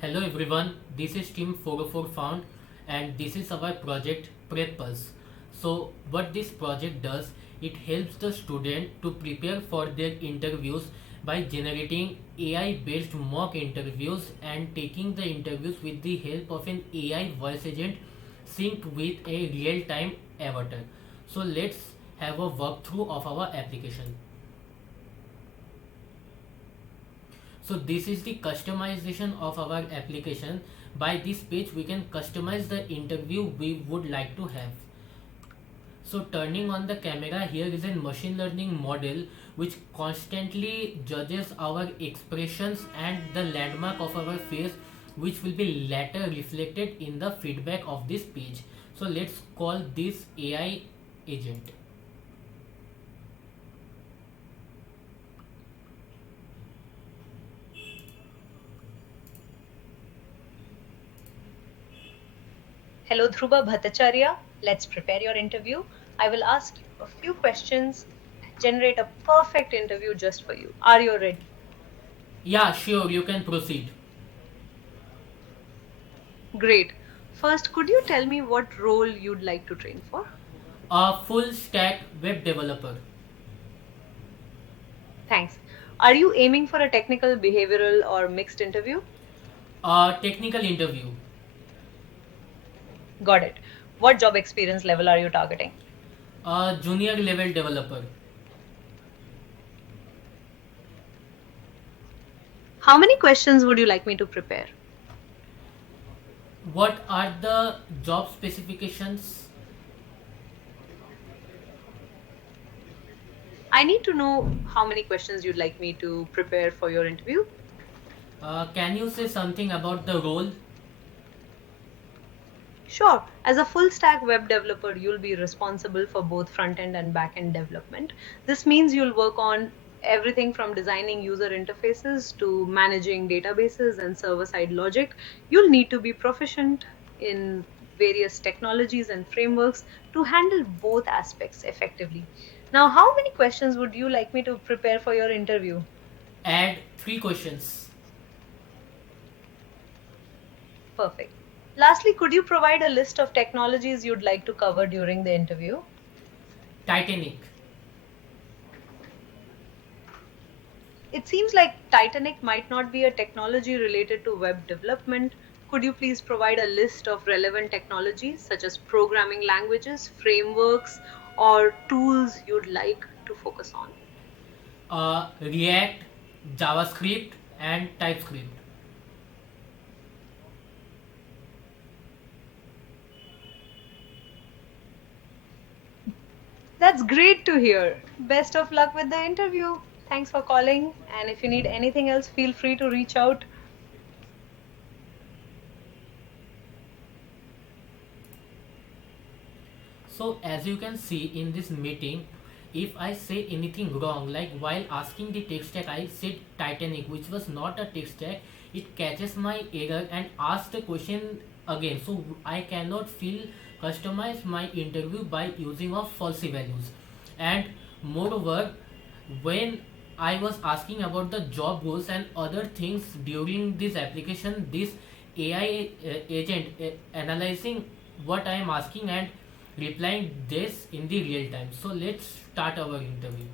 Hello everyone, this is Team 404 Found and this is our project PrepPulse. So what this project does, it helps the student to prepare for their interviews by generating AI based mock interviews and taking the interviews with the help of an AI voice agent synced with a real time avatar. So let's have a walkthrough of our application. So this is the customization of our application. By this page we can customize the interview we would like to have. So turning on the camera, here is a machine learning model which constantly judges our expressions and the landmark of our face, which will be later reflected in the feedback of this page. So let's call this AI agent. Hello, Dhruva Bhattacharya. Let's prepare your interview. I will ask you a few questions and generate a perfect interview just for you. Are you ready? Yeah, sure, you can proceed. Great. First, could you tell me what role you'd like to train for? A full stack web developer. Thanks. Are you aiming for a technical, behavioral, or mixed interview? A technical interview. Got it. What job experience level are you targeting? A junior level developer. How many questions would you like me to prepare? What are the job specifications? I need to know how many questions you'd like me to prepare for your interview. Can you say something about the role? Sure. As a full stack web developer, you'll be responsible for both front end and back end development. This means you'll work on everything from designing user interfaces to managing databases and server side logic. You'll need to be proficient in various technologies and frameworks to handle both aspects effectively. Now, how many questions would you like me to prepare for your interview? Add three questions. Perfect. Lastly, could you provide a list of technologies you'd like to cover during the interview? Titanic. It seems like Titanic might not be a technology related to web development. Could you please provide a list of relevant technologies such as programming languages, frameworks, or tools you'd like to focus on? React, JavaScript, and TypeScript. That's great to hear. Best of luck with the interview. Thanks for calling. And if you need anything else, feel free to reach out. So as you can see in this meeting, if I say anything wrong, like while asking the text stack, I said Titanic, which was not a text stack, it catches my error and asks the question again. So I cannot feel customize my interview by using of falsy values. And moreover, when I was asking about the job roles and other things during this application, this AI agent analyzing what I am asking and replying this in the real time. So let's start our interview.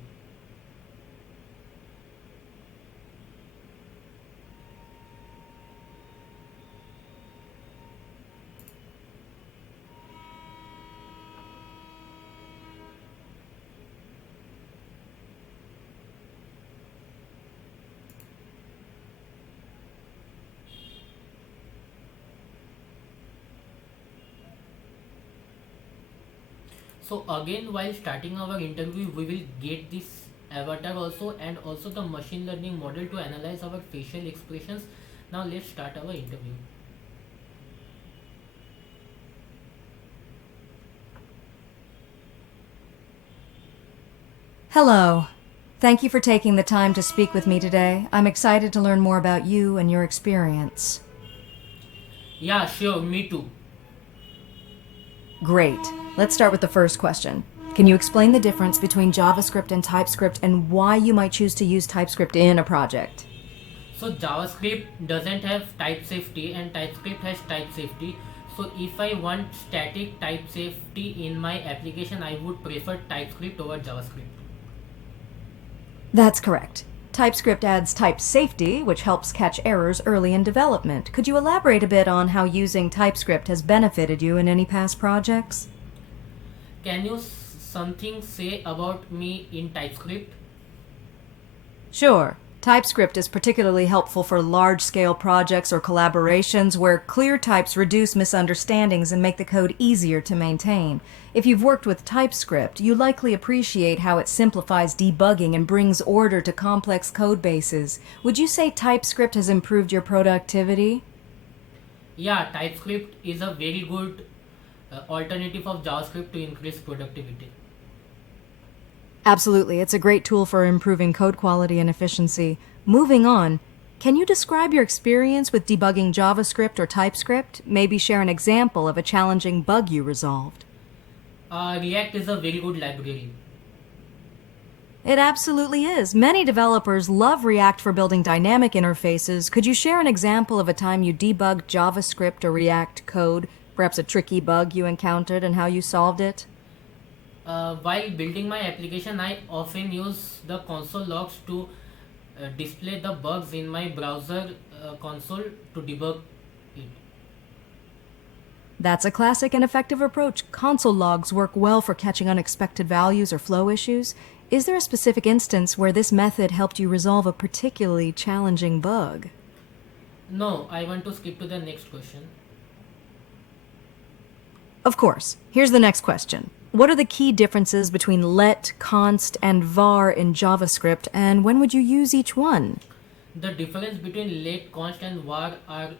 So again, while starting our interview, we will get this avatar also and also the machine learning model to analyze our facial expressions. Now let's start our interview. Hello. Thank you for taking the time to speak with me today. I'm excited to learn more about you and your experience. Yeah, sure, me too. Great. Let's start with the first question. Can you explain the difference between JavaScript and TypeScript and why you might choose to use TypeScript in a project? So JavaScript doesn't have type safety and TypeScript has type safety. So if I want static type safety in my application, I would prefer TypeScript over JavaScript. That's correct. TypeScript adds type safety, which helps catch errors early in development. Could you elaborate a bit on how using TypeScript has benefited you in any past projects? Can you something say about me in TypeScript? Sure. TypeScript is particularly helpful for large-scale projects or collaborations where clear types reduce misunderstandings and make the code easier to maintain. If you've worked with TypeScript, you likely appreciate how it simplifies debugging and brings order to complex code bases. Would you say TypeScript has improved your productivity? Yeah, TypeScript is a very good alternative of JavaScript to increase productivity. Absolutely. It's a great tool for improving code quality and efficiency. Moving on, can you describe your experience with debugging JavaScript or TypeScript? Maybe share an example of a challenging bug you resolved. React is a very good library. It absolutely is. Many developers love React for building dynamic interfaces. Could you share an example of a time you debugged JavaScript or React code, perhaps a tricky bug you encountered and how you solved it? While building my application, I often use the console logs to display the bugs in my browser console to debug it. That's a classic and effective approach. Console logs work well for catching unexpected values or flow issues. Is there a specific instance where this method helped you resolve a particularly challenging bug? No, I want to skip to the next question. Of course. Here's the next question. What are the key differences between let, const, and var in JavaScript, and when would you use each one? The difference between let, const and var are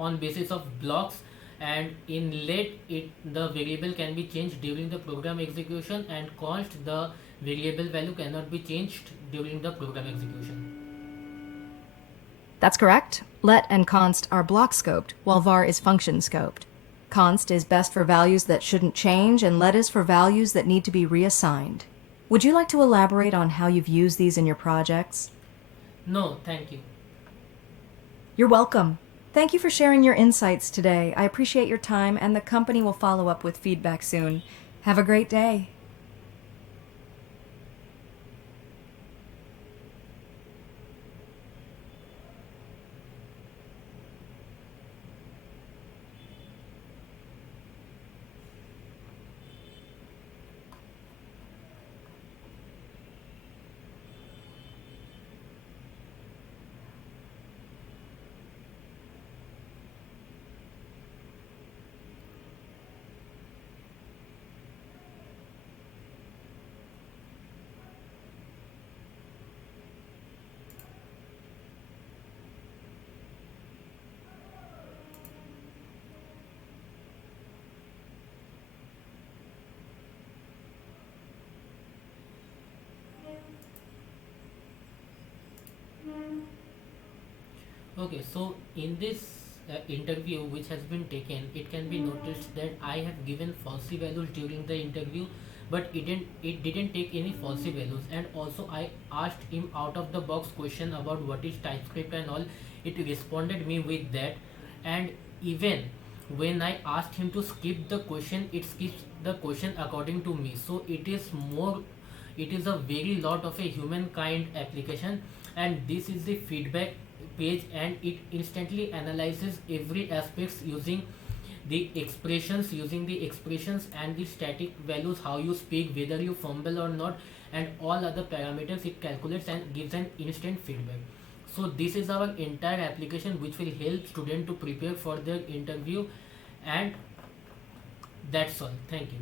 on basis of blocks, and in let the variable can be changed during the program execution, and const the variable value cannot be changed during the program execution. That's correct. Let and const are block scoped, while var is function scoped. Const is best for values that shouldn't change, and let is for values that need to be reassigned. Would you like to elaborate on how you've used these in your projects? No, thank you. You're welcome. Thank you for sharing your insights today. I appreciate your time, and the company will follow up with feedback soon. Have a great day. Okay, so in this interview which has been taken, it can be noticed that I have given falsy values during the interview, but it didn't take any falsy values. And also I asked him out of the box question about what is TypeScript and all. It responded me with that, and even when I asked him to skip the question, it skips the question according to me. So it is a very lot of a humankind application, and this is the feedback page, and it instantly analyzes every aspects using the expressions and the static values, how you speak, whether you fumble or not, and all other parameters it calculates and gives an instant feedback. So this is our entire application which will help student to prepare for their interview, and that's all. Thank you.